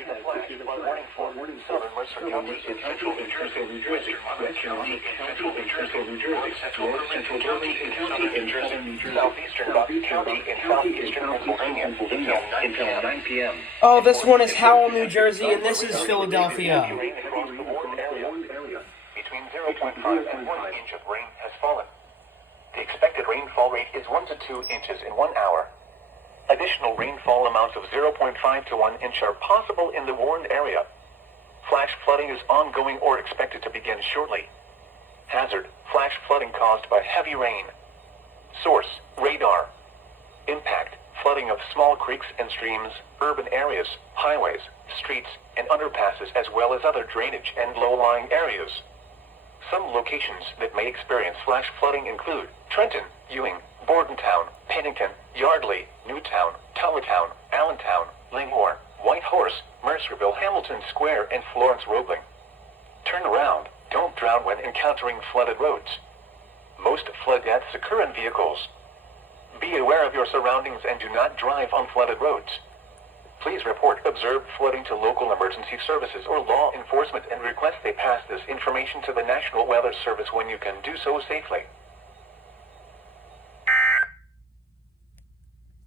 issued a flash flood warning for southern Mercer County in central New Jersey, western Monmouth County in central New Jersey, north central Burlington County in southern New Jersey, southeastern Bucks County in southeastern Pennsylvania until 9 p.m. Oh, this one is Howell, New Jersey, and this is Philadelphia. Rain across the warned area. Between 0.5 and 1 inch of rain has fallen. The expected rainfall rate is 1 to 2 inches in 1 hour. Additional rainfall amounts of 0.5 to 1 inch are possible in the warned area. Flash flooding is ongoing or expected to begin shortly. Hazard: flash flooding caused by heavy rain. Source: radar. Impact: flooding of small creeks and streams, urban areas, highways, streets, and underpasses, as well as other drainage and low-lying areas. Some locations that may experience flash flooding include Trenton, Ewing, Bordentown, Pennington, Yardley, Newtown, Tullytown, Allentown, Linghorn, Whitehorse, Mercerville, Hamilton Square, and Florence Roebling. Turn around. Don't drown when encountering flooded roads. Most flood deaths occur in vehicles. Be aware of your surroundings and do not drive on flooded roads. Please report observed flooding to local emergency services or law enforcement and request they pass this information to the National Weather Service when you can do so safely.